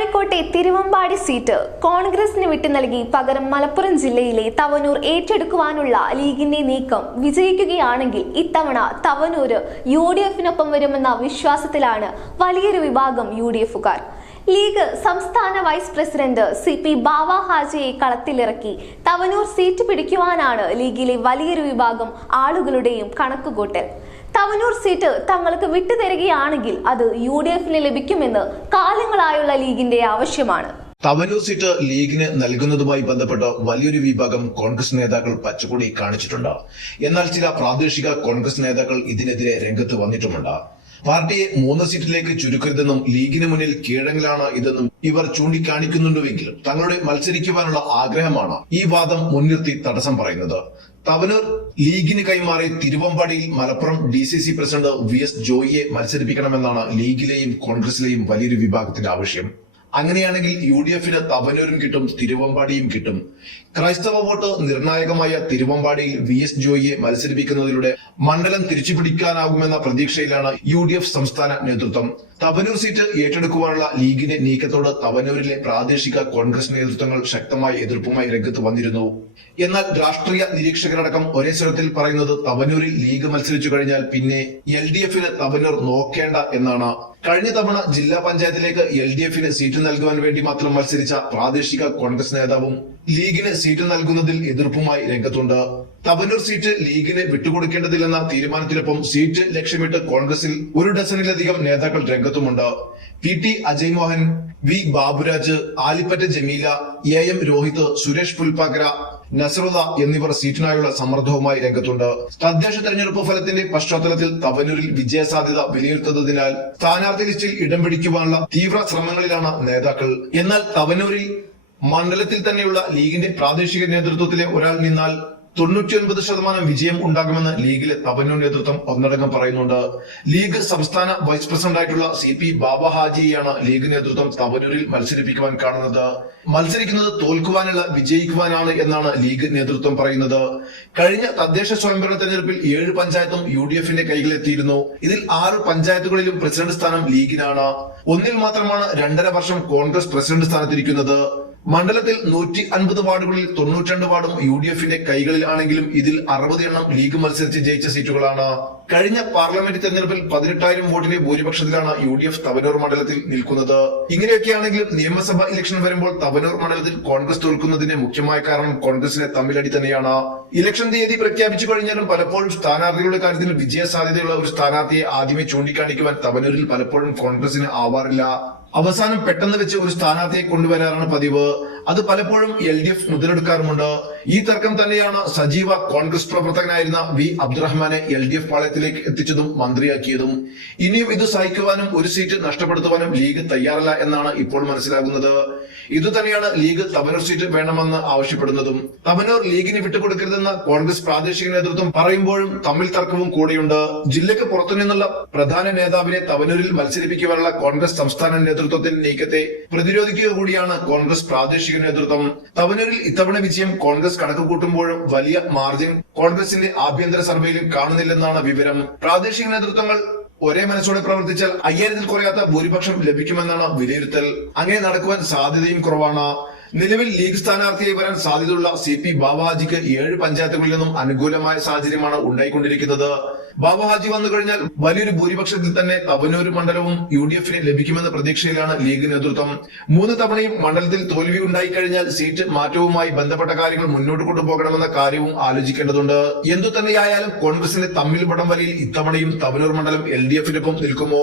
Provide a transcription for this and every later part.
കോഴിക്കോട്ടെ തിരുവമ്പാടി സീറ്റ് കോൺഗ്രസിന് വിട്ടു നൽകി പകരം മലപ്പുറം ജില്ലയിലെ തവനൂർ ഏറ്റെടുക്കുവാനുള്ള ലീഗിന്റെ നീക്കം വിജയിക്കുകയാണെങ്കിൽ ഇത്തവണ തവനൂര് UDF-നൊപ്പം വരുമെന്ന വിശ്വാസത്തിലാണ് വലിയൊരു വിഭാഗം UDF-കാർ. ലീഗ് സംസ്ഥാന വൈസ് പ്രസിഡന്റ് CP ബാവ ഹാജിയെ കളത്തിലിറക്കി തവനൂർ സീറ്റ് പിടിക്കുവാനാണ് ലീഗിലെ വലിയൊരു വിഭാഗം ആളുകളുടെയും കണക്കുകൂട്ടൽ. തവനൂർ സീറ്റ് തങ്ങൾക്ക് വിട്ടുതരികയാണെങ്കിൽ അത് UDF-ന് ലഭിക്കുമെന്ന് കാലങ്ങളായുള്ള ലീഗിന്റെ ആവശ്യമാണ്. തവനൂർ സീറ്റ് ലീഗിന് നൽകുന്നതുമായി ബന്ധപ്പെട്ട് വലിയൊരു വിഭാഗം കോൺഗ്രസ് നേതാക്കൾ പച്ചക്കൊടി കാണിച്ചിട്ടുണ്ട്. എന്നാൽ ചില പ്രാദേശിക കോൺഗ്രസ് നേതാക്കൾ ഇതിനെതിരെ രംഗത്ത് വന്നിട്ടുമുണ്ട്. പാർട്ടിയെ 3 സീറ്റിലേക്ക് ചുരുക്കരുതെന്നും ലീഗിന് മുന്നിൽ കീഴടങ്ങലാണ് ഇതെന്നും ഇവർ ചൂണ്ടിക്കാണിക്കുന്നുണ്ടെങ്കിലും തങ്ങളുടെ മത്സരിക്കുവാനുള്ള ആഗ്രഹമാണ് ഈ വാദം മുൻനിർത്തി തടസ്സം പറയുന്നത്. തവനൂർ ലീഗിന് കൈമാറി തിരുവമ്പാടിയിൽ മലപ്പുറം DCC പ്രസിഡന്റ് VS ജോയിയെ മത്സരിപ്പിക്കണമെന്നാണ് ലീഗിലെയും കോൺഗ്രസിലെയും വലിയൊരു വിഭാഗത്തിന്റെ ആവശ്യം. അങ്ങനെയാണെങ്കിൽ UDF-ന് തവനൂരും കിട്ടും, തിരുവമ്പാടിയും കിട്ടും. ക്രൈസ്തവ വോട്ട് നിർണായകമായ തിരുവമ്പാടിയിൽ VS ജോയിയെ മത്സരിപ്പിക്കുന്നതിലൂടെ മണ്ഡലം തിരിച്ചുപിടിക്കാനാകുമെന്ന പ്രതീക്ഷയിലാണ് UDF സംസ്ഥാന നേതൃത്വം. തവനൂർ സീറ്റ് ഏറ്റെടുക്കുവാനുള്ള ലീഗിന്റെ നീക്കത്തോട് തവനൂരിലെ പ്രാദേശിക കോൺഗ്രസ് നേതൃത്വങ്ങൾ ശക്തമായ എതിർപ്പുമായി രംഗത്ത് വന്നിരുന്നു. എന്നാൽ രാഷ്ട്രീയ നിരീക്ഷകരടക്കം ഒരേ സ്വരത്തിൽ പറയുന്നത് തവനൂരിൽ ലീഗ് മത്സരിച്ചു കഴിഞ്ഞാൽ പിന്നെ LDF-ന് തവനൂർ നോക്കേണ്ട എന്നാണ്. കഴിഞ്ഞ തവണ ജില്ലാ പഞ്ചായത്തിലേക്ക് LDF-ന് സീറ്റ് നൽകുവാൻ വേണ്ടി മാത്രം മത്സരിച്ച പ്രാദേശിക കോൺഗ്രസ് നേതാവും ലീഗിന് സീറ്റ് നൽകുന്നതിൽ എതിർപ്പുമായി രംഗത്തുണ്ട്. തവനൂർ സീറ്റ് ലീഗിന് വിട്ടുകൊടുക്കേണ്ടതില്ലെന്ന തീരുമാനത്തിനൊപ്പം സീറ്റ് ലക്ഷ്യമിട്ട് കോൺഗ്രസിൽ 1 ഡസനിലധികം നേതാക്കൾ രംഗത്തുമുണ്ട്. PT Ajay Mohan, V Baburaj, Alipatta Jameela, AM Rohit, Suresh പുൽപ്പാക്കര, നസറുല്ല എന്നിവർ സീറ്റിനായുള്ള സമ്മർദ്ദവുമായി രംഗത്തുണ്ട്. തദ്ദേശ തെരഞ്ഞെടുപ്പ് ഫലത്തിന്റെ പശ്ചാത്തലത്തിൽ തവനൂരിൽ വിജയസാധ്യത വിലയിരുത്തുന്നതിനാൽ സ്ഥാനാർത്ഥി ലിസ്റ്റിൽ ഇടം പിടിക്കുവാനുള്ള തീവ്ര ശ്രമങ്ങളിലാണ് നേതാക്കൾ. എന്നാൽ തവനൂരിൽ മണ്ഡലത്തിൽ തന്നെയുള്ള ലീഗിന്റെ പ്രാദേശിക നേതൃത്വത്തിലെ ഒരാൾ നിന്നാൽ 99% വിജയം ഉണ്ടാകുമെന്ന് ലീഗിലെ തവനൂർ നേതൃത്വം ഒന്നടങ്കം പറയുന്നുണ്ട്. ലീഗ് സംസ്ഥാന വൈസ് പ്രസിഡന്റായിട്ടുള്ള CP ബാബ ഹാജിയെയാണ് ലീഗ് നേതൃത്വം തവനൂരിൽ മത്സരിപ്പിക്കുവാൻ കാണുന്നത്. മത്സരിക്കുന്നത് തോൽക്കുവാനല്ല, വിജയിക്കുവാനാണ് എന്നാണ് ലീഗ് നേതൃത്വം പറയുന്നത്. കഴിഞ്ഞ തദ്ദേശ സ്വയംഭരണ തെരഞ്ഞെടുപ്പിൽ 7 പഞ്ചായത്തും UDF-ന്റെ കൈകളിലെത്തിയിരുന്നു. ഇതിൽ 6 പഞ്ചായത്തുകളിലും പ്രസിഡന്റ് സ്ഥാനം ലീഗിനാണ്. ഒന്നിൽ മാത്രമാണ് 2.5 വർഷം കോൺഗ്രസ് പ്രസിഡന്റ് സ്ഥാനത്തിരിക്കുന്നത്. മണ്ഡലത്തിൽ 150 വാർഡുകളിൽ 92 വാർഡും UDF-ന്റെ കൈകളിൽ ആണെങ്കിലും ഇതിൽ 60 എണ്ണം ലീഗ് മത്സരിച്ച് ജയിച്ച സീറ്റുകളാണ്. കഴിഞ്ഞ പാർലമെന്റ് തെരഞ്ഞെടുപ്പിൽ 18,000 വോട്ടിന്റെ ഭൂരിപക്ഷത്തിലാണ് UDF തവനൂർ മണ്ഡലത്തിൽ നിൽക്കുന്നത്. ഇങ്ങനെയൊക്കെയാണെങ്കിലും നിയമസഭാ ഇലക്ഷൻ വരുമ്പോൾ തവനൂർ മണ്ഡലത്തിൽ കോൺഗ്രസ് തോൽക്കുന്നതിന്റെ മുഖ്യമായ കാരണം കോൺഗ്രസിലെ തമ്മിലടി തന്നെയാണ്. ഇലക്ഷൻ തീയതി പ്രഖ്യാപിച്ചു കഴിഞ്ഞാലും പലപ്പോഴും സ്ഥാനാർത്ഥികളുടെ കാര്യത്തിൽ വിജയ സാധ്യതയുള്ള ഒരു സ്ഥാനാർത്ഥിയെ ആദ്യമേ ചൂണ്ടിക്കാണിക്കുവാൻ തവനൂരിൽ പലപ്പോഴും കോൺഗ്രസിന് ആവാറില്ല. അവസാനം പെട്ടെന്ന് വെച്ച് ഒരു സ്ഥാനാർത്ഥിയെ കൊണ്ടുവരാറാണ് പതിവ്. അത് പലപ്പോഴും LDF മുതലെടുക്കാറുമുണ്ട്. ഈ തർക്കം തന്നെയാണ് സജീവ കോൺഗ്രസ് പ്രവർത്തകനായിരുന്ന V അബ്ദുറഹ്മാനെ LDF പാളയത്തിലേക്ക് എത്തിച്ചതും മന്ത്രിയാക്കിയതും. ഇനിയും ഇത് സഹിക്കുവാനും ഒരു സീറ്റ് നഷ്ടപ്പെടുത്തുവാനും ലീഗ് തയ്യാറല്ല എന്നാണ് ഇപ്പോൾ മനസ്സിലാകുന്നത്. ഇതുതന്നെയാണ് ലീഗ് തവനൂർ സീറ്റ് വേണമെന്ന് ആവശ്യപ്പെടുന്നതും. തവനൂർ ലീഗിന് വിട്ടുകൊടുക്കരുതെന്ന് കോൺഗ്രസ് പ്രാദേശിക നേതൃത്വം പറയുമ്പോഴും തമ്മിൽ തർക്കവും കൂടെയുണ്ട്. ജില്ലയ്ക്ക് പുറത്തുനിന്നുള്ള പ്രധാന നേതാവിനെ തവനൂരിൽ മത്സരിപ്പിക്കുവാനുള്ള കോൺഗ്രസ് സംസ്ഥാന നേതൃത്വത്തിന്റെ നീക്കത്തെ പ്രതിരോധിക്കുക കൂടിയാണ് കോൺഗ്രസ് പ്രാദേശിക നേതൃത്വം. തവനൂരിൽ ഇത്തവണ വിജയം കോൺഗ്രസ് കണക്ക് കൂട്ടുമ്പോഴും വലിയ മാർജിൻ കോൺഗ്രസിന്റെ ആഭ്യന്തര സർവേയിലും കാണുന്നില്ലെന്നാണ് വിവരം. പ്രാദേശിക നേതൃത്വങ്ങൾ ഒരേ മനസ്സോടെ പ്രവർത്തിച്ചാൽ 5000-ൽ കുറയാത്ത ഭൂരിപക്ഷം ലഭിക്കുമെന്നാണ് വിലയിരുത്തൽ. അങ്ങനെ നടക്കുവാൻ സാധ്യതയും കുറവാണ്. നിലവിൽ ലീഗ് സ്ഥാനാർത്ഥിയായി വരാൻ സാധ്യതയുള്ള CP ബാബ ഹാജിക്ക് 7 പഞ്ചായത്തുകളിൽ നിന്നും അനുകൂലമായ സാഹചര്യമാണ് ഉണ്ടായിക്കൊണ്ടിരിക്കുന്നത്. ബാബ ഹാജി വന്നു കഴിഞ്ഞാൽ വലിയൊരു ഭൂരിപക്ഷത്തിൽ തന്നെ തവനൂർ മണ്ഡലവും UDF-ന് ലഭിക്കുമെന്ന പ്രതീക്ഷയിലാണ് ലീഗ് നേതൃത്വം. 3 തവണയും മണ്ഡലത്തിൽ തോൽവി ഉണ്ടായിക്കഴിഞ്ഞാൽ സീറ്റ് മാറ്റവുമായി ബന്ധപ്പെട്ട കാര്യങ്ങൾ മുന്നോട്ട് കൊണ്ടുപോകണമെന്ന കാര്യവും ആലോചിക്കേണ്ടതുണ്ട്. എന്തു തന്നെയായാലും കോൺഗ്രസിന്റെ തമ്മിൽ വടം വലിയിൽ ഇത്തവണയും തവനൂർ മണ്ഡലം LDF-നൊപ്പം നിൽക്കുമോ,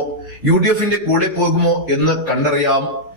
UDF-ന്റെ കൂടെ പോകുമോ എന്ന് കണ്ടറിയാം.